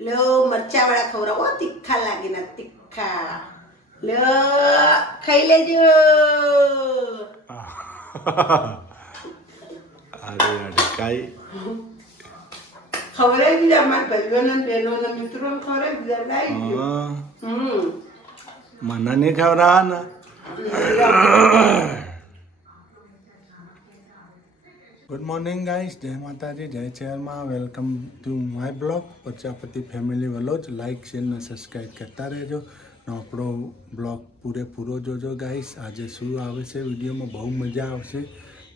લો મરચા વાળા ખવડાવો તીખા લાગે ને તીખા લો ખાઈ લેજો અરે અડકાઈ ખવડાવી દીધા અમારા ભાઈઓને બહેનોને મિત્રોને ખવડાવી દીધા લાવી ગયો મને નહીં ખવડાવવાના ગુડ મોર્નિંગ ગાઈસ જય માતાજી જય ચેરમાં welcome to my blog Prajapati family vlogs like share અને સબસ્ક્રાઈબ કરતા રહેજો આપણો બ્લોગ પૂરેપૂરો જોજો ગાઈસ આજે શું આવે છે વિડીયોમાં બહુ મજા આવશે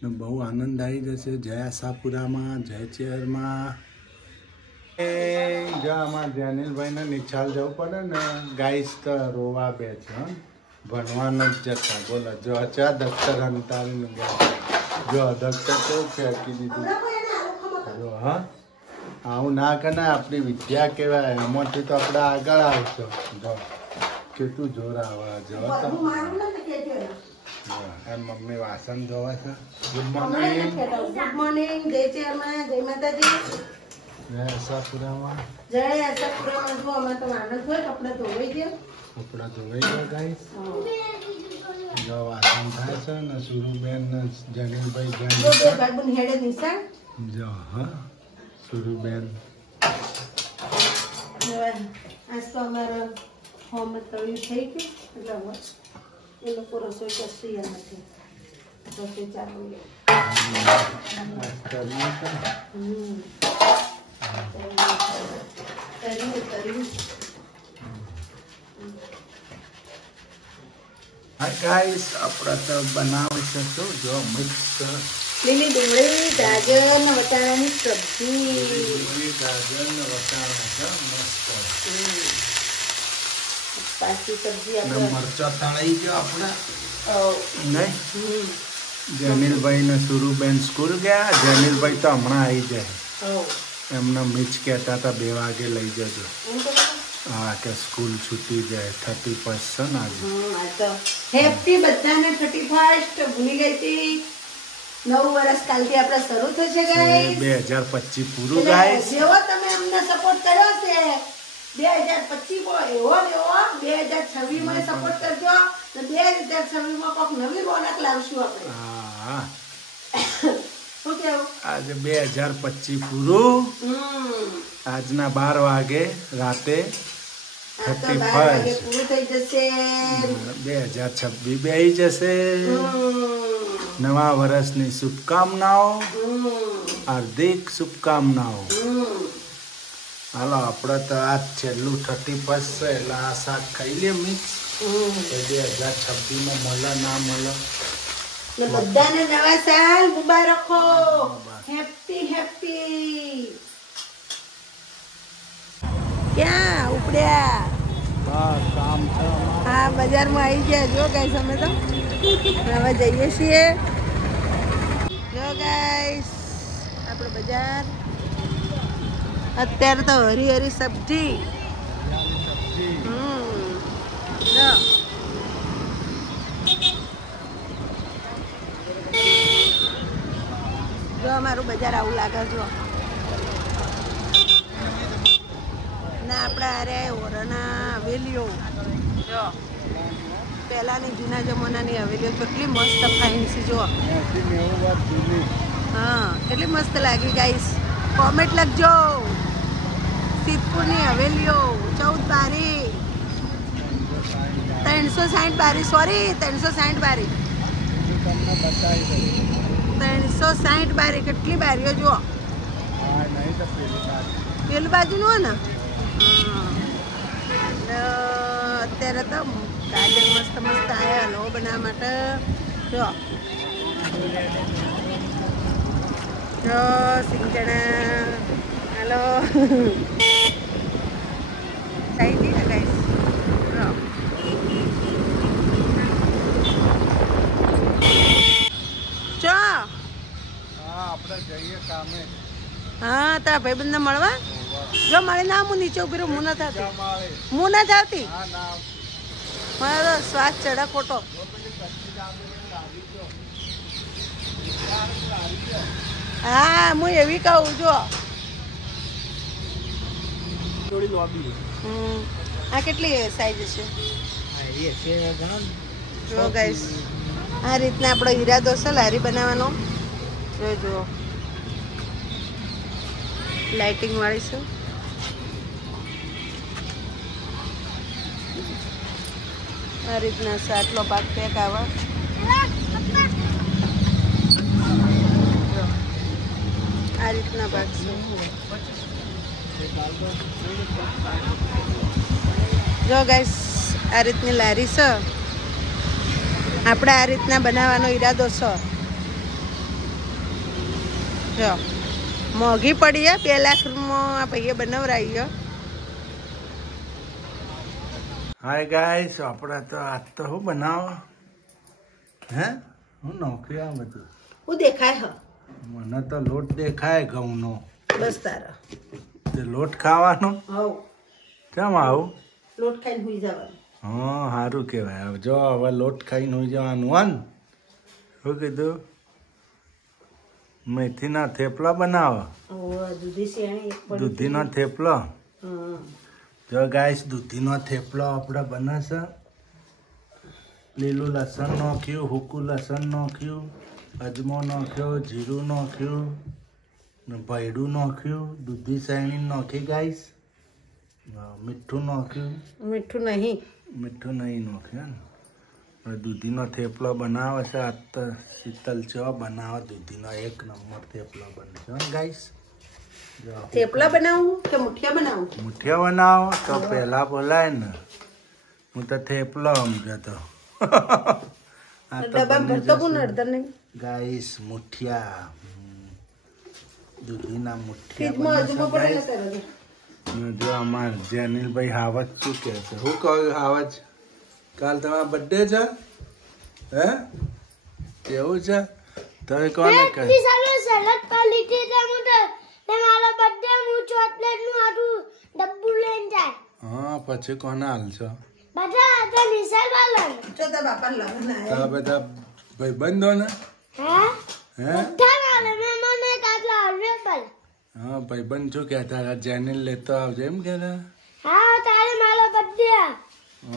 ને બહુ આનંદ આવી જશે જય આશાપુરામાં જય ચેરમાં જો અમારા ધ્યાનીલભાઈને નિશાળ જવું પડે ને ગાઈસ તો રોવા બે છે ભણવાનું જ જતા બોલો જો અચા દફતર અંતારીને ગયા જો દફતર કેવું ફેંકી દીધું જો હા આવું ના કરે આપણી વિદ્યા કહેવાય એમાંથી તો આપણે આગળ આવશો જો કેટલું જોર આવે જો એમ મમ્મી વાસણ ધોવા છે ગુડ મોર્નિંગ ગુડ મોર્નિંગ જય ચેરમાં જય માતાજી જય આશાપુરામાં જય આશાપુરામાં જો અમે તો આનંદ હોય કપડાં ધોવાઈ ગયા કપડાં ધોવાઈ ગયા ગાઈસ જો વાસણ થાય છે ને સુરુબેન ને જનીલભાઈ જો બે ભાઈ બન હેડે નિશાળ જો હા સુરુબેન આજ તો અમારા હોમ તળિયું થઈ ગયું એટલે હવે એ લોકો રસોઈ કરશે યા નથી રસોઈ ચાલુ હાય ગાઈસ આપણે તો બનાવે છે તો જો મિક્સ લીલી ડુંગળી ગાજર ને વટાણાની સબ્જી ગાજર ને વટાણા છે મસ્ત પાછી સબ્જી ને આપણે મરચા તળાઈ ગયો આપણે નહીં હમ જનીલભાઈ ને સુરુબેન સ્કૂલ ગયા જનીલભાઈ તો હમણાં આવી જાય એમને મિચ કહેતા હતા 2 વાગે લઈ જજો હા કે સ્કૂલ છૂટી જાય 31 છે ને આજે હેપી બધાને 31 ભૂલી ગઈ હતી 9 વર્ષ કાલથી આપણે શરૂ થશે ગાઈસ 2025 પૂરું ગાઈસ જેવો તમે અમને સપોર્ટ કર્યો છે 2025 માં એવો એવો 2026 માં સપોર્ટ કરજો ને 2026 માં કોક નવી રોનક લાવશું આપણે હા શું કેવું આજે 2025 પૂરું આજના 12 વાગે રાતે 31 પૂરું થઈ જશે 2026 બેહી જશે નવા વર્ષની શુભકામનાઓ હાર્દિક શુભકામનાઓ હાલો આપણે તો આ છેલ્લું 31 છે એટલે આ શાક ખાઈ લે મિક્સ 2026 માં મળે ના મળે બધાને નવા સાલ મુબારક હો હેપી હેપી ક્યાં ઉપડ્યા કામ છે હા બજારમાં આવી ગયા જો ગાઈસ અમે તો હવે જઈએ છીએ જો ગાઈસ આપણે બજાર અત્યારે તો હરી હરી સબ્જી જો અમારું બજાર આવું લાગે જો ના આપણા અરે ઓરણા હવેલીઓ જો પહેલાની જૂના જમાનાની હવેલીઓ કેટલી મસ્ત ફાઇન છે જો હા કેટલી મસ્ત લાગી ગાઈસ કોમેન્ટ લખજો સિદ્ધપુરની હવેલીઓ 14 બારી 360 બારી સોરી 360 બારી 360 બારી કેટલી બારીઓ જુઓ પેલી બાજુનું ને અત્યારે તો ગાજર મસ્ત મસ્ત આવ્યા હલવો બનાવવા માટે જો જો સિંગચણા હાલો થઈ ગઈ ને ગાઈસ ચો આપણે જઈએ કામે હા તારા ભાઈબંધને મળવા જો મળે ના હું નીચે ઉભી રહું હું નથી આવતી મારો શ્વાસ ચડે ખોટો હા હું એવી કહું જો થોડી લોબી આ કેટલી સાઈઝ છે હા એ છે ઘણા જો ગાઈસ આ રીતના આપણો ઈરાદો છે લારી બનાવવાનો જુઓ લાઇટિંગ વાળી છે આ રીતના આટલો પાક પેક આવે આ રીતના પાક છે જો ગાઈસ આ રીતની લારી છે આપણે આ રીતના બનાવવાનો ઈરાદો છે જો મોંઘી પડી 2 લાખમાં આ ભાઈએ બનાવરાઈ હાય ગાઈસ આપણે તો આજ તો હું બનાવો હે હું નોકરી આ બધું હું દેખાય મને તો લોટ દેખાય ઘઉંનો બસ તારા તે લોટ ખાવાનો હવ કેમ આવું લોટ ખાઈને હુઈ જવાનું હા સારું કહેવાય હવે જો હવે લોટ ખાઈને હોઈ જવાનું હન શું કીધું મેથીના થેપલા બનાવો દૂધી શેણી દૂધીનો થેપલો જો ગાઈસ દૂધીનો થેપલો આપણે બનાવશે લીલું લસણ નાખ્યું હુકું લસણ નાખ્યું અજમો નાખ્યો જીરું નાખ્યું ને ભૈડું નાખ્યું દૂધી શેણી નાખી ગાઈસ મીઠું નાખ્યું મીઠું નહીં નાખ્યું ને દૂધીનો થેપલો બનાવે છે આજ તો શીતલ ચો બનાવે દૂધીનો 1 નંબર થેપલો બનશે ગાઈસ થેપલા બનાવું કે મુઠિયા બનાવું મુઠિયા બનાવો તો પહેલા બોલાય ને હું તો થેપલો સમજો તો ડબ્બા ભરતો કોણ અડધર નહીં ગાઈસ મુઠિયા દૂધીના ફ્રીજમાં અજમો પડે ને મુઠિયા તારા જો અમાર જેનિલભાઈ હાવજ શું કહે છે હું કહું હાવજ કાલ તમારો બર્થડે છે હે કેવું છે તમે કોને કહે સલાડ પાલીટી તે મુટે તે મારો બર્થડે હું ચોકલેટ નું આટું ડબ્બુ લઈને જાય હા પછી કોને હાલશો બધા તો નિશાલ વાળા જો તારા બાપા લગ્ન તો આયા બધા ભાઈબંધો ને હે હે બધા વાળા મેં મને કાટલા આવે પર હા ભાઈબંધ શું કહેતા હતા જેનિલ લેતો આવજો એમ કહેતા હા તારે મારો બર્થડે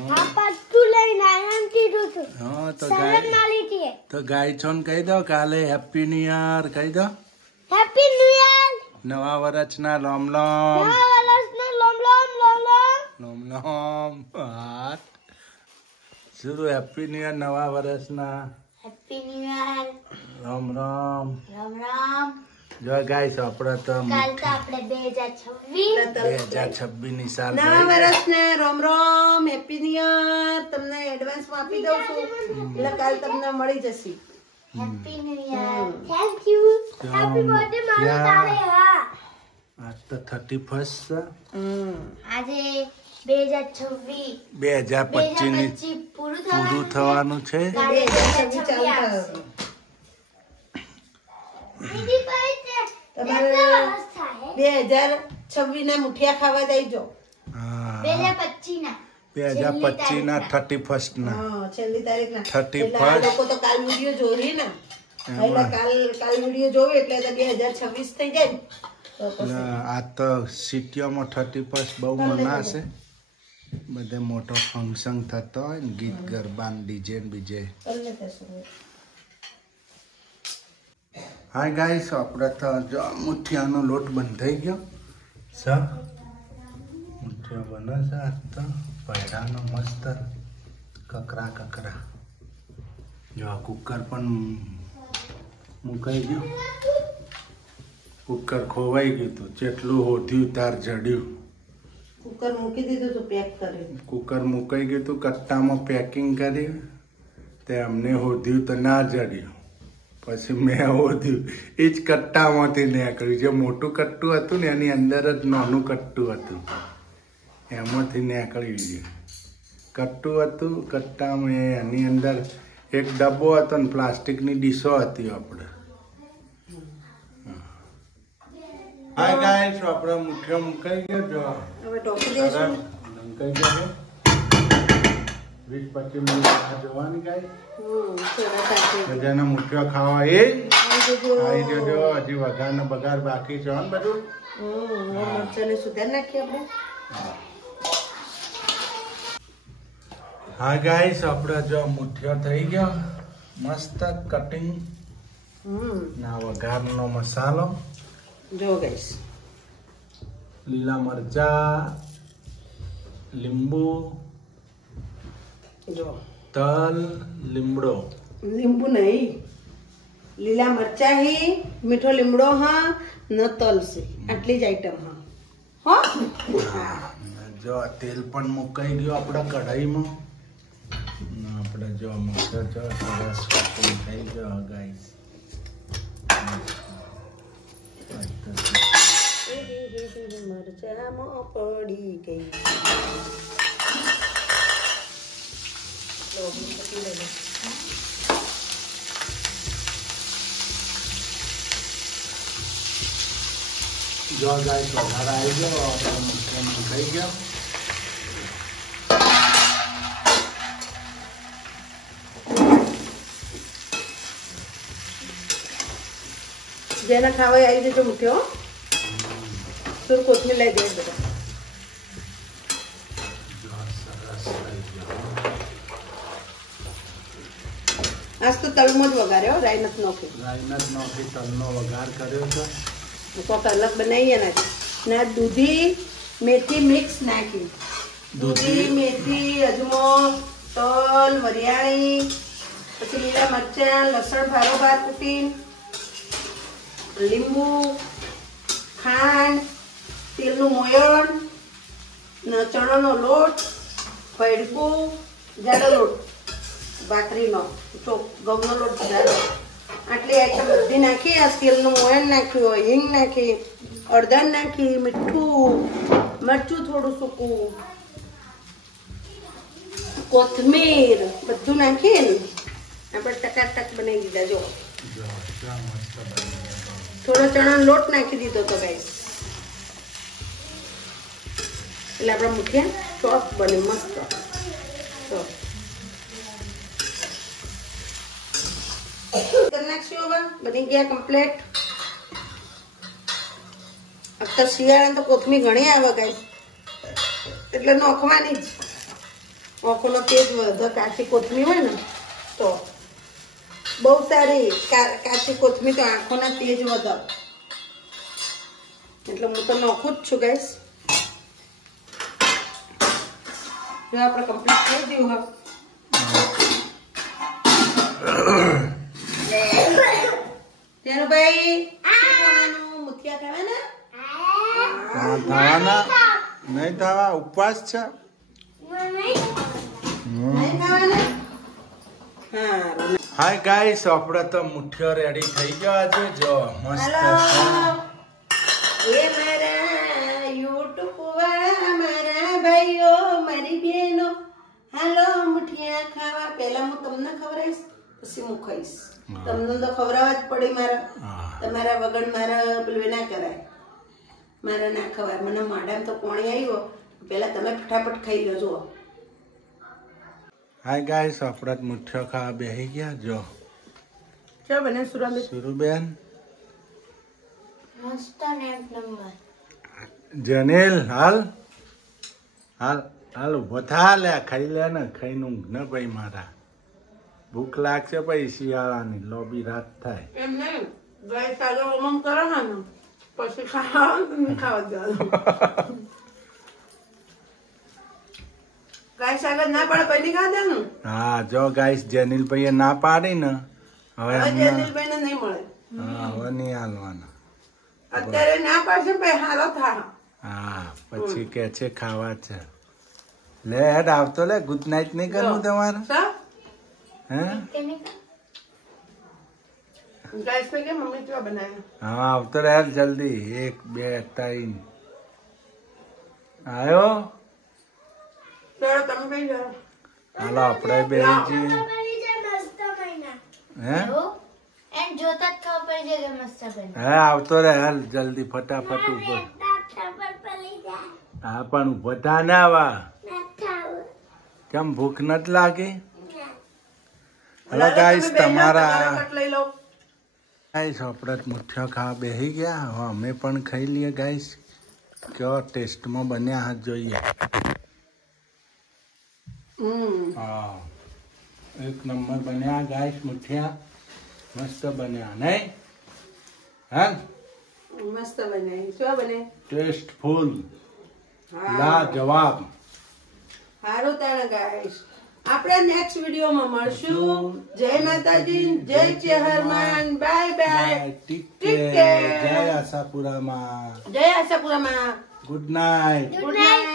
હા પટ્ટુ લઈને આયા કીધું તું હા તો સલાડ માલીટી તો ગાય છોન કહી દો કાલે હેપી ન્યુ યર કહી દો હેપી ન્યુ યર નવા વર્ષના લોમ લોમ નવા વર્ષનો લોમ લોમ લોમ લોમ લોમ લોમ હાથ શુરુ હેપી ન્યુ યર નવા વર્ષના happy new year Ram Ram Ram Ram જો ગાઈસ આપણે તો કાલ તો આપણે 2026 2026 ની સાલ નવા વર્ષને રોમ રોમ હેપી ન્યુ યર તમને એડવાન્સમાં આપી દઉં છું એટલે કાલ તમને મળી જશે happy new year thank you happy birthday મારો તારે હા આજ તો 31st આજે 2026 2025 ની પૂરું થવાનું છે 2026 ચાલુ થયો. દીદી ભાઈ તમારે 2026 ના મુઠિયા ખાવા દઈજો હા 2025 ના 2025 ના 31st ના હા છેલ્લી તારીખના 31st. એટલે આ લોકો તો કાલ વિડિયો જોઈ ને એટલે કાલ વિડિયો જોવે એટલે તો 2026 થઈ જાય ને. તો પછી આ તો સિટીઓમાં 31st બહુ મનાશે બધે મોટો ફંક્શન થતો હોય ને ગીત ગરબા ડીજે બીજે કરી લેતા શું. હાય ગાઈસ આપણે તો જો મુઠિયાનો લોટ બંધ થઈ ગયો સ મુઠિયા બને છે આજ તો પૈડાનો મસ્ત કકરા જો કુકર પણ મુકાઈ ગયું કુકર ખોવાઈ ગયું હતું જેટલું હોધ્યું તાર જડ્યું કુકર મૂકી દીધું તો પેક કર્યું કુકર મુકાઈ ગયું હતું કટ્ટામાં પેકિંગ કર્યું તે અમને હોધ્યું તો ના જડ્યું પછી મેં હોધ્યું એ જ કટ્ટામાંથી નીકળ્યું જે મોટું કટ્ટું હતું ને એની અંદર જ નાનું કટ્ટું હતું એમાંથી નીકળ્યું ગયું કટ્ટું હતું કટ્ટામાં એની અંદર એક ડબ્બો હતો ને પ્લાસ્ટિકની ડીશો હતી આપણે હા ગાઈસ આપણે મુઠ્ઠીઓ મુકાઈ ગયો જો હવે ઢોકી દઈશું મુકાઈ ગયો 20-25 મિનિટ રાહ જોવાની ગાઈસ સરસ આપી. બધાના મુઠ્ઠીઓ ખાવા એ આવી જજો. આવી જજો હજી વઘારનો બગાર બાકી છે ને બધું મરચાંને સુધારી નાખીએ આપણે હા ગાઈસ આપણે જો મુઠ્ઠીઓ થઈ ગયો મસ્ત કટિંગ ના વઘારનો મસાલો જો ગઈશ લીલા મરચા લીંબુ જો તલ લીમડો લીંબુ નહીં લીલા મરચા ही મીઠો લીમડો હા ન તલ છે આટલી જ આઈટમ હા જો તેલ પણ મુકાઈ ગયો આપણા કઢાઈમાં આપણે જો મટર જો સરસ કટિંગ થઈ ગયો ગાઈસ મરચામાં પડી ગઈ જો ગાઈસ વઘાર આવી ગયો આપણે મસાલો મુકાઈ ગયો જેને ખાવા આવી જજો મુઠ્ઠીઓ સુર કોથમીર લઈ દે બધા આજ તો તલમાં જ વઘાર્યો રાઈ નથી નોખી રાઈનટ નોખી તલનો વઘાર કર્યો છે કોક અલગ બનાવીએ ને દૂધી મેથી મિક્સ નાખી દૂધી મેથી અજમો તલ વરિયાળી પછી લીલા મરચાં લસણ ભારોભાર કૂટી લીંબુ ખાંડ તેલનું મોયણ ચણાનો લોટ ભેડકું જાડો લોટ ભાખરીનો ઘઉંનો લોટ જાડો આટલી આઈટમ બધી નાખી આ તેલનું મોયણ નાખ્યું હિંગ નાખી અડદણ નાખી મીઠું મરચું થોડું સૂકું કોથમીર બધું નાખીને આપણે ટકાટક બનાવી દીધા જો થોડો ચણાનો લોટ નાખી દીધો તો ગાઈસ એટલે આપણા મુઠિયા સોફ્ટ બને મસ્ત તો કરી નાખશું હવે બની ગયા કમ્પ્લીટ અત્યારે શિયાળા તો કોથમીર ઘણી આવે ગાઈસ એટલે નોખવાની જ આંખોનો તેજ વધે કાચી કોથમીર હોય ને તો બહુ સારી કાચી કોથમીર તો આંખોના તેજ વધે એટલે હું તો નોખું જ છું ગાઈસ જો આપણે કમ્પ્લીટ થઈ ગયું હવે તેનુભાઈ મુઠિયા ખાવાના ખાવાના નહીં થવા ઉપવાસ છે નહીં ખાવાના હા હાય ગાઈસ આપણે તો મુઠ્ઠીઓ રેડી થઈ ગયો આજે જો મસ્ત એ મારા યુટ્યુબ વાળા મારા ભાઈઓ મારી બહેનો હાલો મુઠિયા ખાવા પહેલા હું તમને ખવડાવીશ પછી હું ખાઈશ તમને તો ખવડાવવા જ પડી મારા તમારા વગર મારા પેલું ના કરાય મારા ના ખવાય મને માડામાં તો પાણી આવ્યો પહેલા તમે ફટાફટ ખાઈ લો જુઓ હાય ગાઈસ આપણે મુઠ્ઠીઓ ખાવા બેસી ગયા જો ચલો બને સુરાબેન સુરુબેન મસ્ત ને એક નંબર જનેલ હાલ હાલ હાલ ઉભો થા લે ખાઈ લે ને ખાઈને ઊંઘ ને ભાઈ મારા ભૂખ લાગશે પછી શિયાળાની લોબી રાત થાય એમ નહીં ગાય સાગર ઉમંગ કરો હા ને પછી ખાવા જવાનું ગાય સાગર ના પાડે પછી ખાધે ને હા જો ગાઈસ જેનિલ ભાઈએ ના પાડી ને હવે જયનીલભાઈ ને નહીં મળે હા હવે નહીં હાલવાના અત્યારે ના પાડશે પછી હાલો થા હા પછી કે છે ખાવા છે લે હેડ આવતો લે ગુડ નાઇટ નહીં કરવું તમારે હે ગાઈસ ને કે મમ્મી ચા બનાવ્યા હા આવતો રહે જલ્દી 1 2 3 આયો ચલો તમે કઈ જાઓ હાલો આપણે બે જી હે એમ જોતા જ ખબર પડી જાય કે મસ્ત બને હા આવતો રહે હાલ જલ્દી ફટાફટ ઉપર હા પણ ઉભો થા ને આવા કેમ ભૂખ નથી લાગી હેલો ગાઈસ તમારા લઈ લો ગાઈસ આપણે મુઠ્ઠીઓ ખાવા બેસી ગયા હવે અમે પણ ખાઈ લઈએ ગાઈસ કેવા ટેસ્ટમાં બન્યા હાથ જોઈએ. હા એક નંબર બન્યા ગાઈસ મુઠિયા મસ્ત બન્યા નહીં હા મસ્ત બને શું બને ટેસ્ટફુલ લાજવાબ. સારું તાણે ગાઈસ આપણે નેક્સ્ટ વિડીયોમાં મળશું. જય માતાજી જય ચેહરમાન બાય બાય ટીક કેર. જય આશાપુરામાં. જય આશાપુરામાં. Good night. Good night.